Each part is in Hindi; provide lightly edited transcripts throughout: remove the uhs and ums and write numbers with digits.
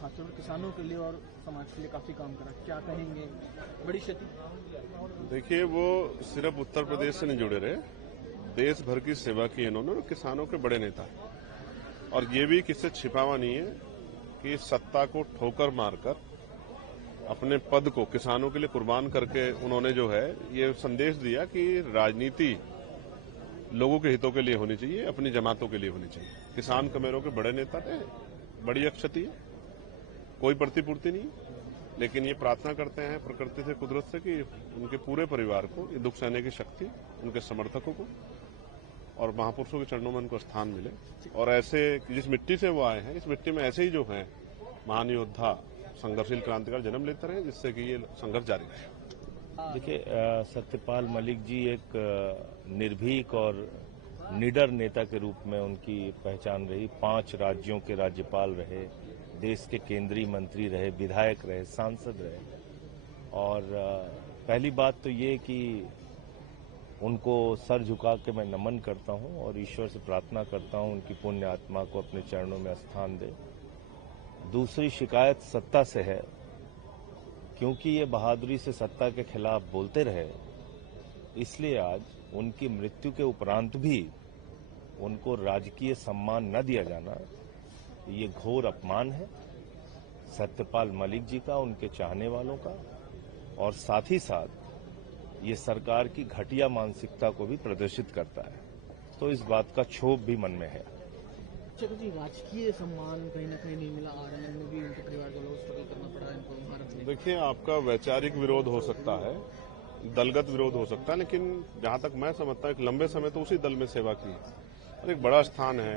खासतौर पर किसानों के लिए और समाज के लिए काफी काम करा, क्या कहेंगे? बड़ी क्षति। देखिए, वो सिर्फ उत्तर प्रदेश से नहीं जुड़े रहे, देश भर की सेवा की इन्होंने, किसानों के बड़े नेता। और ये भी किससे छिपावा नहीं है कि सत्ता को ठोकर मारकर अपने पद को किसानों के लिए कुर्बान करके उन्होंने जो है ये संदेश दिया कि राजनीति लोगों के हितों के लिए होनी चाहिए, अपनी जमातों के लिए होनी चाहिए। किसान कमेरों के बड़े नेता थे, बड़ी क्षति है, कोई प्रतिपूर्ति नहीं। लेकिन ये प्रार्थना करते हैं प्रकृति से, कुदरत से कि उनके पूरे परिवार को ये दुख सहने की शक्ति, उनके समर्थकों को और महापुरुषों के चरणों में उनको स्थान मिले। और ऐसे जिस मिट्टी से वो आए हैं, इस मिट्टी में ऐसे ही जो हैं महान योद्धा, संघर्षशील क्रांतिकार जन्म लेते रहे, जिससे कि ये संघर्ष जारी रहे। देखिए, सत्यपाल मलिक जी एक निर्भीक और निडर नेता के रूप में उनकी पहचान रही। 5 राज्यों के राज्यपाल रहे, देश के केंद्रीय मंत्री रहे, विधायक रहे, सांसद रहे। और पहली बात तो ये कि उनको सर झुका के मैं नमन करता हूं और ईश्वर से प्रार्थना करता हूं उनकी पुण्य आत्मा को अपने चरणों में स्थान दे। दूसरी शिकायत सत्ता से है, क्योंकि ये बहादुरी से सत्ता के खिलाफ बोलते रहे, इसलिए आज उनकी मृत्यु के उपरांत भी उनको राजकीय सम्मान न दिया जाना, ये घोर अपमान है सत्यपाल मलिक जी का, उनके चाहने वालों का, और साथ ही साथ ये सरकार की घटिया मानसिकता को भी प्रदर्शित करता है। तो इस बात का क्षोभ भी मन में है। जी, राजकीय सम्मान कहीं न कहीं नहीं मिला, आरएनएल में भी उनके परिवार को स्ट्रगल करना पड़ा इनको वहां रखने। देखिए, आपका वैचारिक विरोध हो सकता है, दलगत विरोध हो सकता है, लेकिन जहां तक मैं समझता हूं, एक लंबे समय तो उसी दल में सेवा की और एक बड़ा स्थान है,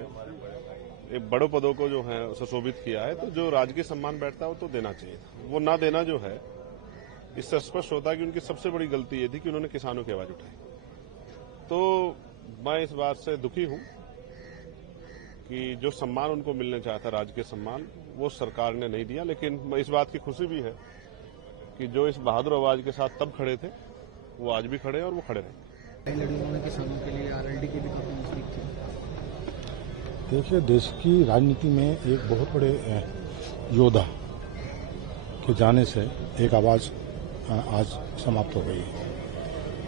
एक बड़े पदों को जो है सुशोभित किया है, तो जो राजकीय सम्मान बैठता है वो तो देना चाहिए। वो ना देना जो है, इससे स्पष्ट होता है कि उनकी सबसे बड़ी गलती ये थी कि उन्होंने किसानों की आवाज उठाई। तो मैं इस बात से दुखी हूं कि जो सम्मान उनको मिलने चाहता, राजकीय सम्मान, वो सरकार ने नहीं दिया। लेकिन इस बात की खुशी भी है कि जो इस बहादुर आवाज के साथ तब खड़े थे, वो आज भी खड़े हैं और वो खड़े रहेंगे। उन्होंने किसानों के लिए आरएलडी की भी काफी नजदीक थी। देखिए, देश की राजनीति में एक बहुत बड़े योद्धा के जाने से एक आवाज आज समाप्त हो गई है।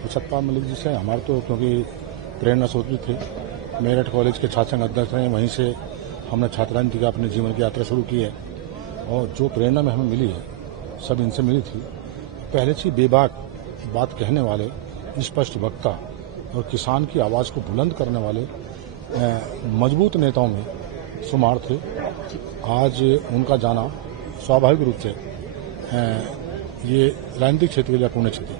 तो सत्यपाल मलिक जी से हमारे तो क्योंकि प्रेरणा स्रोत भी थे, मेरठ कॉलेज के छात्र संघ अध्यक्ष हैं, वहीं से हमने छात्र राजनीति का अपने जीवन की यात्रा शुरू की है। और जो प्रेरणा में हमें मिली है सब इनसे मिली थी। पहले से बेबाक बात कहने वाले, स्पष्ट वक्ता और किसान की आवाज को बुलंद करने वाले मजबूत नेताओं में शुमार थे। आज उनका जाना स्वाभाविक रूप से ये राजनीतिक क्षेत्र के लिए पुण्य क्षति।